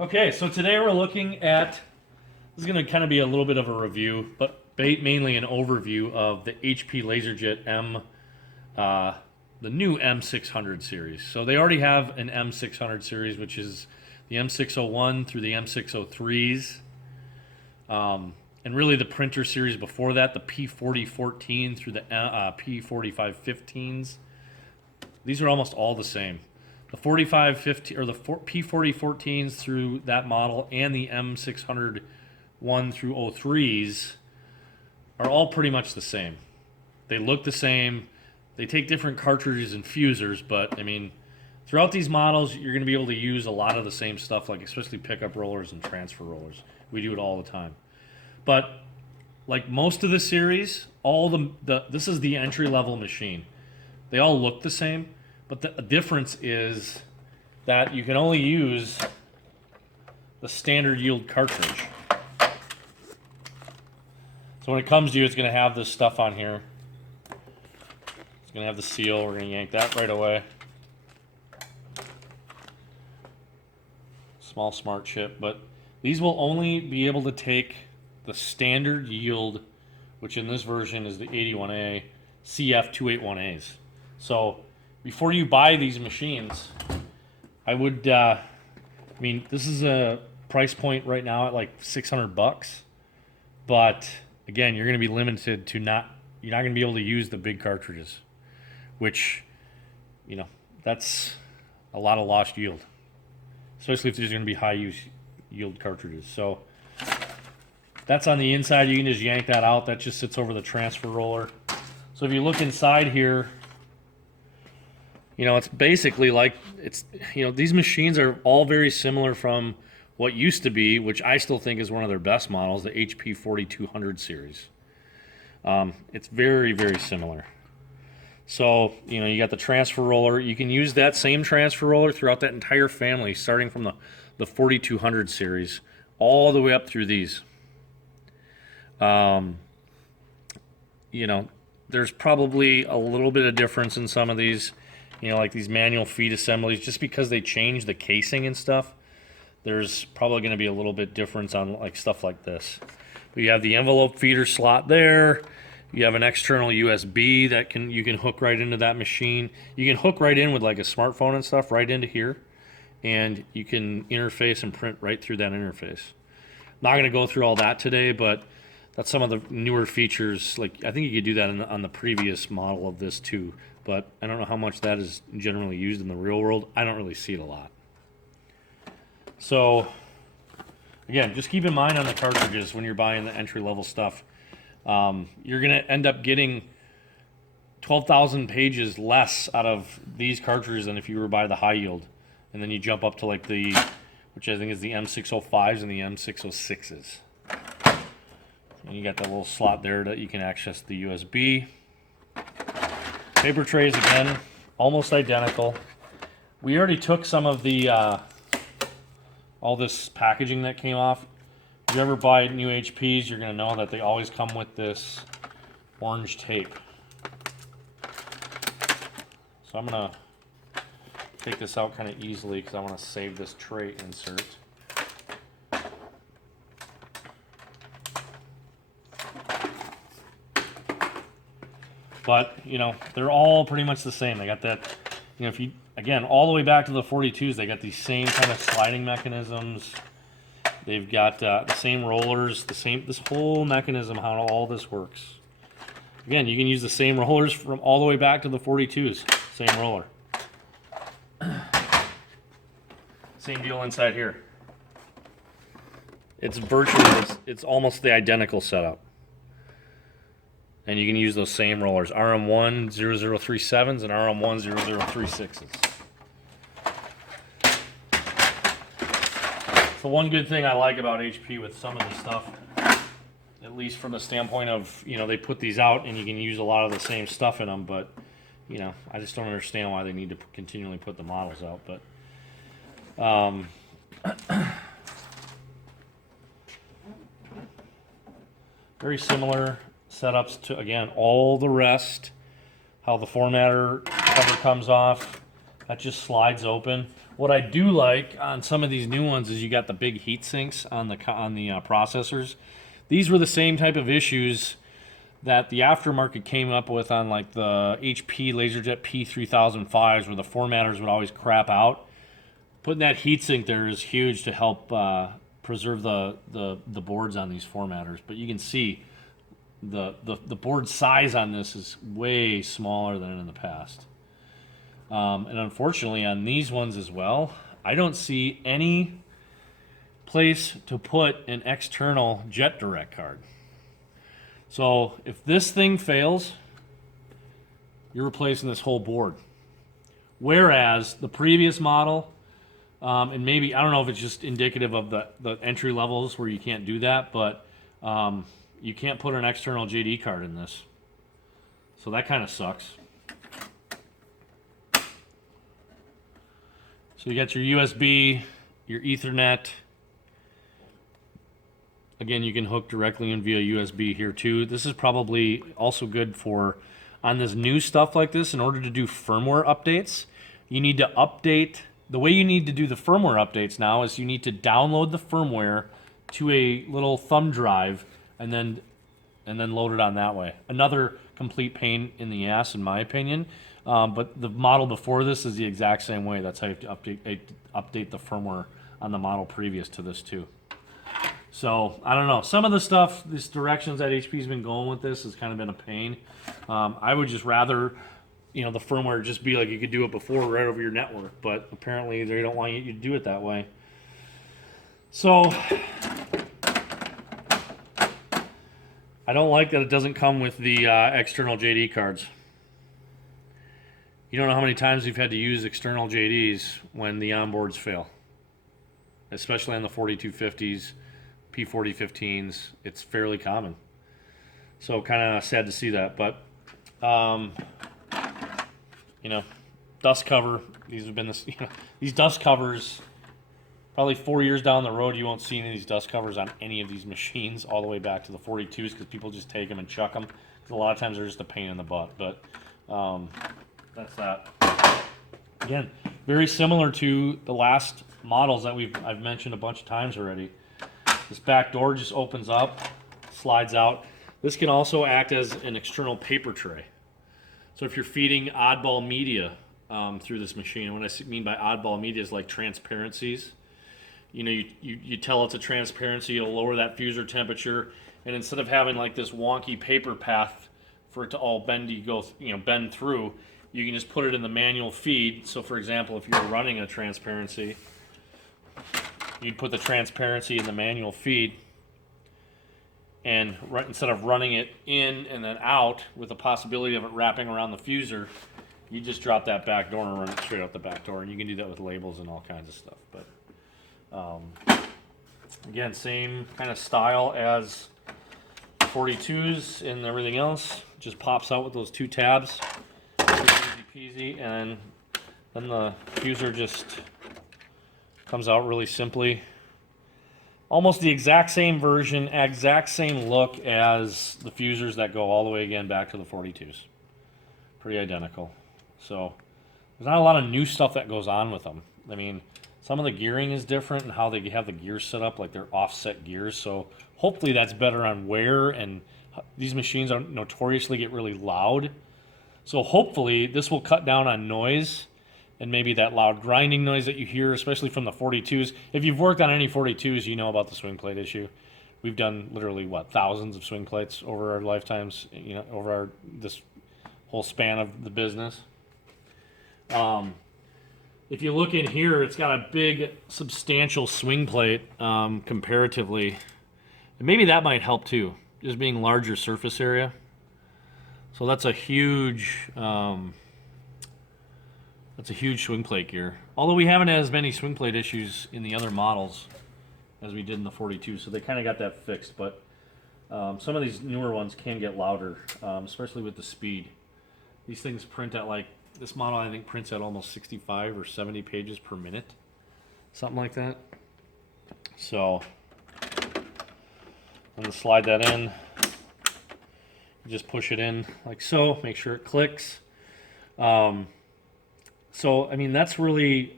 Okay, so today we're looking at, this is going to kind of be a little bit of a review, but mainly an overview of the HP LaserJet the new M600 series. So they already have an M600 series, which is the M601 through the M603s. And really the printer series before that, the P4014 through the P4515s. These are almost all the same. The 4515 or the P4014s through that model and the M601 through 03s are all pretty much the same. They look the same. They take different cartridges and fusers, but I mean, throughout these models, you're going to be able to use a lot of the same stuff, like especially pickup rollers and transfer rollers. We do it all the time. But like most of the series, this is the entry level machine. They all look the same, but the difference is that you can only use the standard yield cartridge. So when it comes to you, it's going to have this stuff on here. It's going to have the seal. We're going to yank that right away. Small smart chip, but these will only be able to take the standard yield, which in this version is the 81A CF281As. So before you buy these machines, I would, I mean, this is a price point right now at like $600, but again, you're going to be limited to you're not going to be able to use the big cartridges, which, you know, that's a lot of lost yield, especially if there's going to be high yield cartridges. So that's on the inside. You can just yank that out. That just sits over the transfer roller. So if you look inside here, you know, it's basically like, these machines are all very similar from what used to be, which I still think is one of their best models, the HP 4200 series. It's very, very similar. So, you know, you got the transfer roller. You can use that same transfer roller throughout that entire family, starting from the 4200 series all the way up through these. You know, there's probably a little bit of difference in some of these, you know, like these manual feed assemblies, just because they change the casing and stuff. There's probably going to be a little bit difference on like stuff like this. But you have the envelope feeder slot there. You have an external USB that you can hook right into that machine. You can hook right in with like a smartphone and stuff right into here, and you can interface and print right through that interface. Not going to go through all that today, but that's some of the newer features. Like I think you could do that on the previous model of this too, but I don't know how much that is generally used in the real world. I don't really see it a lot. So again, just keep in mind on the cartridges when you're buying the entry-level stuff, you're going to end up getting 12,000 pages less out of these cartridges than if you were by the high yield. And then you jump up to like which I think is the M605s and the M606s. And you got that little slot there that you can access the USB. Paper trays, again, almost identical. We already took some of the all this packaging that came off. If you ever buy new HPs, you're going to know that they always come with this orange tape. So I'm going to take this out kind of easily because I want to save this tray insert. But, you know, they're all pretty much the same. They got that, you know, if you, again, all the way back to the 42s, they got these same kind of sliding mechanisms. They've got the same rollers, this whole mechanism, how all this works. Again, you can use the same rollers from all the way back to the 42s. Same roller. Same deal inside here. It's it's almost the identical setup. And you can use those same rollers, RM1 0037s and RM1 0036s. So one good thing I like about HP with some of the stuff, at least from the standpoint of, you know, they put these out and you can use a lot of the same stuff in them, but, you know, I just don't understand why they need to continually put the models out. But very similar setups to, again, all the rest. How the formatter cover comes off, that just slides open. What I do like on some of these new ones is you got the big heat sinks on the processors. These were the same type of issues that the aftermarket came up with on like the HP LaserJet P3005s, where the formatters would always crap out. Putting that heatsink there is huge to help preserve the boards on these formatters. But you can see the board size on this is way smaller than in the past. And unfortunately on these ones as well, I don't see any place to put an external Jet Direct card. So if this thing fails, you're replacing this whole board. Whereas the previous model, and maybe, I don't know if it's just indicative of the entry levels where you can't do that, but you can't put an external JD card in this. So that kind of sucks. So you got your USB, your Ethernet. Again, you can hook directly in via USB here too. This is probably also good for, on this new stuff like this, in order to do firmware updates, you need to update. The way you need to do the firmware updates now is you need to download the firmware to a little thumb drive and then load it on that way. Another complete pain in the ass, in my opinion. But the model before this is the exact same way. That's how you have to update the firmware on the model previous to this too. So I don't know. Some of the stuff, these directions that HP's been going with this has kind of been a pain. I would just rather, the firmware just be like you could do it before right over your network, but apparently they don't want you to do it that way. So I don't like that it doesn't come with the external JD cards. You don't know how many times we've had to use external JDs when the onboards fail, especially on the 4250s, P4015s. It's fairly common. So kind of sad to see that, but dust cover. These have been these dust covers. Probably 4 years down the road, you won't see any of these dust covers on any of these machines all the way back to the 42s because people just take them and chuck them. A lot of times they're just a pain in the butt, but that's that. Again, very similar to the last models that I've mentioned a bunch of times already. This back door just opens up, slides out. This can also act as an external paper tray. So if you're feeding oddball media through this machine, and what I mean by oddball media is like transparencies. You tell it's a transparency, it'll lower that fuser temperature, and instead of having like this wonky paper path for it to all bend through, you can just put it in the manual feed. So for example, if you're running a transparency, you'd put the transparency in the manual feed, and instead of running it in and then out with the possibility of it wrapping around the fuser, you just drop that back door and run it straight out the back door. And you can do that with labels and all kinds of stuff. But again, same kind of style as 42s and everything else. Just pops out with those two tabs. Easy peasy. And then the fuser just comes out really simply. Almost the exact same version, exact same look as the fusers that go all the way again back to the 42s. Pretty identical. So there's not a lot of new stuff that goes on with them. I mean, some of the gearing is different and how they have the gears set up, like they're offset gears. So hopefully that's better on wear, and these machines are notoriously get really loud. So hopefully this will cut down on noise and maybe that loud grinding noise that you hear, especially from the 42s. If you've worked on any 42s, you know about the swing plate issue. We've done literally, thousands of swing plates over our lifetimes, over this whole span of the business. If you look in here, it's got a big, substantial swing plate comparatively. And maybe that might help too, just being larger surface area. So that's a huge swing plate gear. Although we haven't had as many swing plate issues in the other models as we did in the 42, so they kind of got that fixed. But some of these newer ones can get louder, especially with the speed. These things print at this model I think prints at almost 65 or 70 pages per minute, something like that. So I'm going to slide that in. Just push it in like so, make sure it clicks. So, I mean, that's really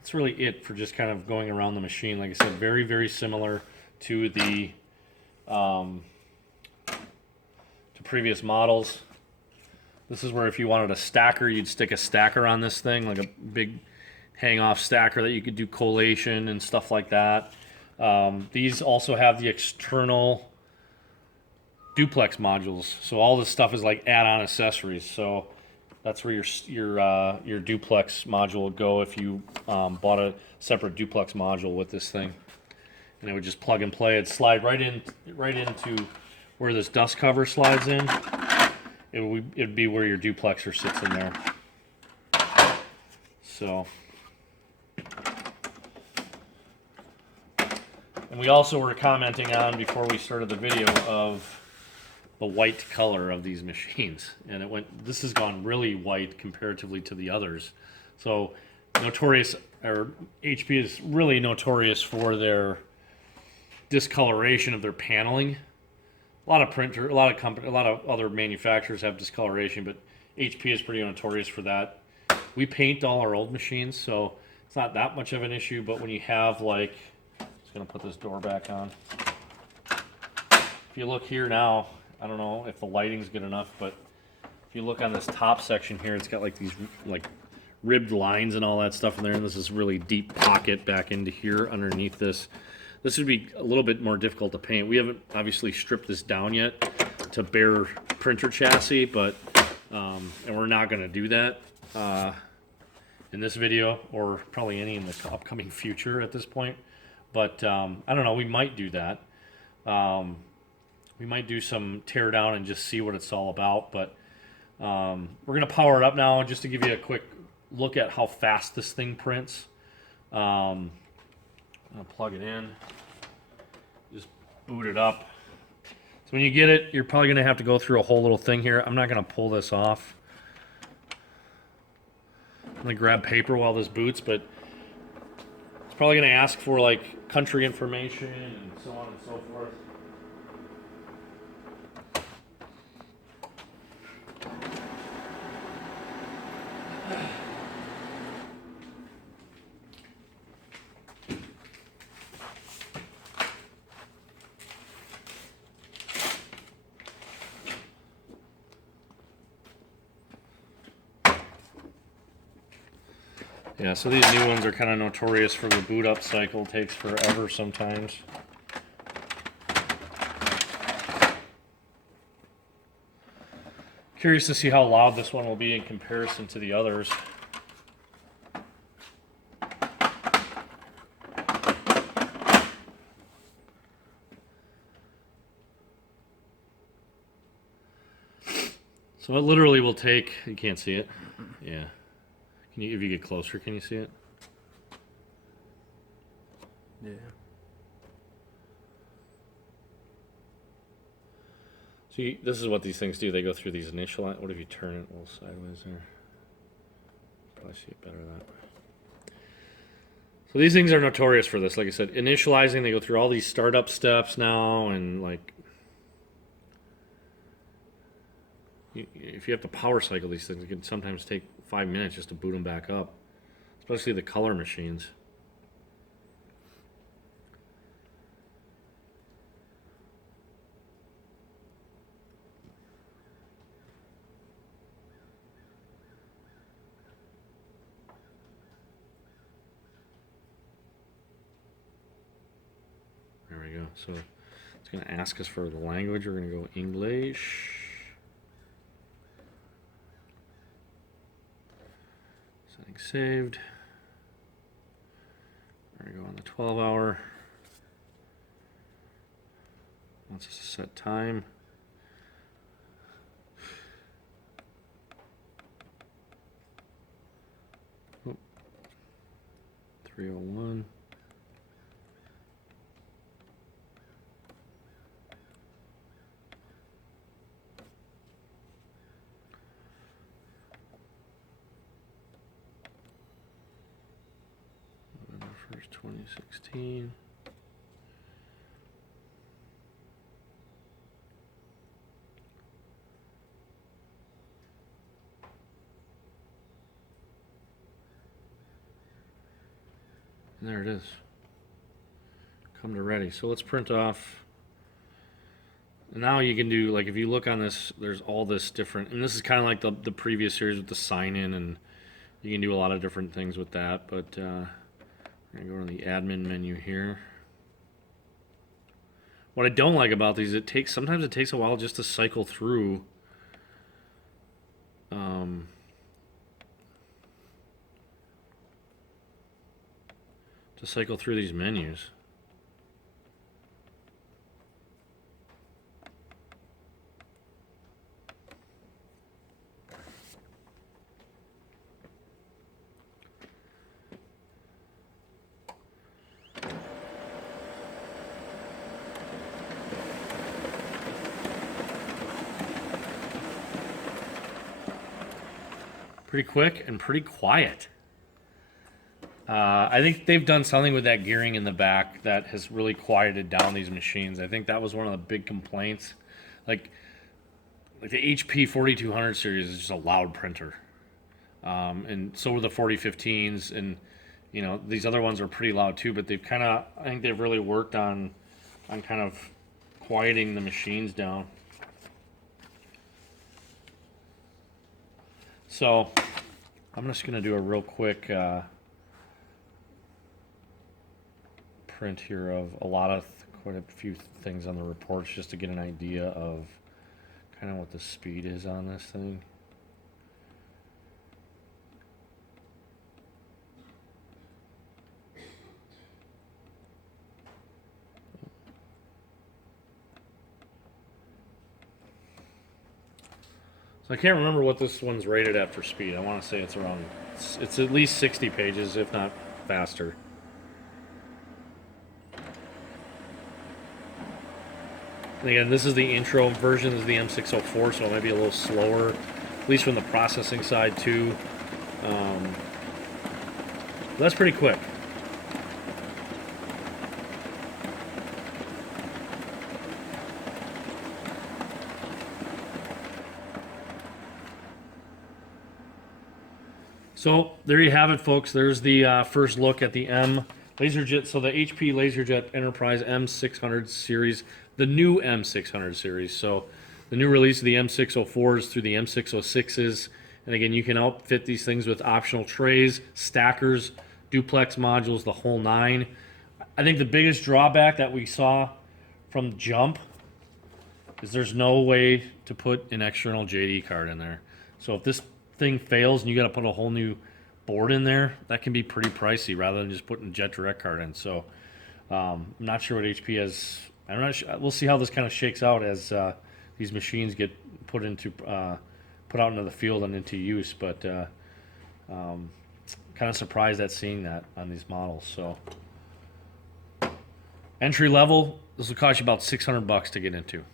that's really it for just kind of going around the machine. Like I said, very, very similar to the to previous models. This is where if you wanted a stacker, you'd stick a stacker on this thing, like a big hang-off stacker that you could do collation and stuff like that. These also have the external duplex modules, so all this stuff is like add-on accessories. So that's where your duplex module would go if you bought a separate duplex module with this thing, and it would just plug and play. It'd slide right into where this dust cover slides in. It'd be where your duplexer sits in there. So, and we also were commenting on before we started the video of the white color of these machines, and this has gone really white comparatively to the others. So HP is really notorious for their discoloration of their paneling. A lot of other manufacturers have discoloration, but HP is pretty notorious for that. We paint all our old machines, so it's not that much of an issue, but when you have like, I'm just gonna put this door back on. If you look here now, I don't know if the lighting's good enough, but if you look on this top section here, it's got like these like ribbed lines and all that stuff in there, and this is really deep pocket back into here underneath this. This would be a little bit more difficult to paint. We haven't obviously stripped this down yet to bare printer chassis, but and we're not going to do that in this video, or probably any in the upcoming future at this point. But I don't know, we might do that. We might do some tear down and just see what it's all about. But we're going to power it up now just to give you a quick look at how fast this thing prints. I'm going to plug it in, just boot it up. So when you get it, you're probably going to have to go through a whole little thing here. I'm not going to pull this off. I'm going to grab paper while this boots, but it's probably going to ask for like country information and so on and so forth. Yeah, so these new ones are kind of notorious for the boot up cycle. Takes forever sometimes. Curious to see how loud this one will be in comparison to the others. So it literally will take, you can't see it. Yeah. Can you, if you get closer, can you see it? Yeah. See, this is what these things do. They go through these initial, what if you turn it a little sideways there? Probably see it better that way. So these things are notorious for this. Like I said, initializing, they go through all these startup steps now, and like, if you have to power cycle these things, it can sometimes take 5 minutes just to boot them back up, especially the color machines. There we go. So it's going to ask us for the language. We're going to go English. Settings saved. We're going to go on the 12-hour. Wants us to set time. Oh. 3:01. November 1st, 2016. And there it is. Come to ready. So let's print off. And now you can do, like, if you look on this, there's all this different, and this is kind of like the previous series with the sign in, and you can do a lot of different things with that. But we're going to go to the admin menu here. What I don't like about these, sometimes it takes a while just to cycle through. To cycle through these menus. Pretty quick and pretty quiet. I think they've done something with that gearing in the back that has really quieted down these machines. I think that was one of the big complaints. Like the HP 4200 series is just a loud printer. And so were the 4015s, and you know, these other ones are pretty loud too, but they've I think they've really worked on kind of quieting the machines down. So I'm just going to do a real quick print here of quite a few things on the reports, just to get an idea of kind of what the speed is on this thing. I can't remember what this one's rated at for speed. I want to say it's around, it's at least 60 pages, if not faster. And again, this is the intro version, this is the M604, so it might be a little slower, at least from the processing side too. That's pretty quick. So there you have it, folks. There's the first look at the LaserJet. So the HP LaserJet Enterprise M600 series, the new M600 series. So the new release of the M604s through the M606s. And again, you can outfit these things with optional trays, stackers, duplex modules, the whole nine. I think the biggest drawback that we saw from jump is there's no way to put an external JD card in there. So if this thing fails and you got to put a whole new board in there, that can be pretty pricey rather than just putting a Jet Direct card in. So I'm not sure what HP has. I'm not sure. We'll see how this kind of shakes out as these machines get put out into the field and into use. But kind of surprised at seeing that on these models. So entry level, this will cost you about $600 to get into.